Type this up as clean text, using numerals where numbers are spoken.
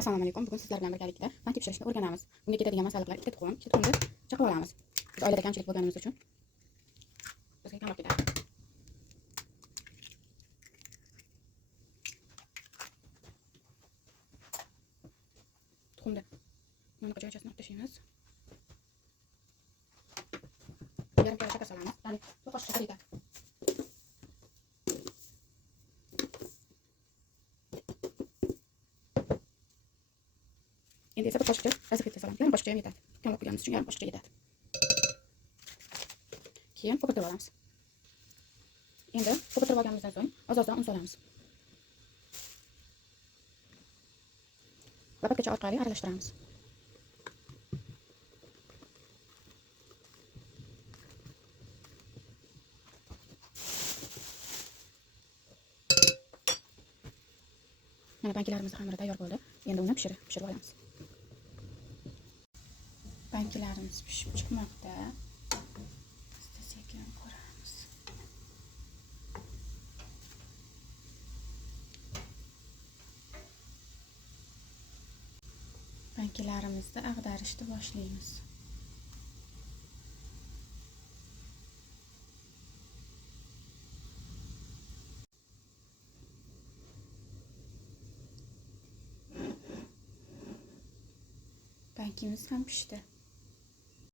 Assalomu alaykum. Bugun sizlar bilan birgalikda manti pishirishni o'rganamiz. Bunga ketadigan masalliqlar: ikkita tuxumni chaqib olamiz. Biz oilada kamchilik bo'lganimiz uchun bizga kamroq ketadi. Tuxumni mana joychasini olib tashlaymiz. Yarim kaza shakar solamiz. Ya'ni bir qoshiq shakar yetadi. Endi esa bir qoshiqcha razrivka solamiz. Yarim qoshiqcha ham yetadi. Kamroq qilganimiz uchun yarim qoshiqcha yetadi. Keyin ko'pirtirib olamiz. Endi ko'pirtirib olganimizdan so'ng oz-ozdan un solamiz. Lopatkacha orqali aralashtiramiz. Mana pankelarimiz xamiri tayyor bo'ldi. Endi uni pishirib olamiz. Pankelarimiz pishib chiqmoqda. Sekin ko'ramiz. Pankelarimizni ag'darishni boshlaymiz. Pankimiz ham pishdi.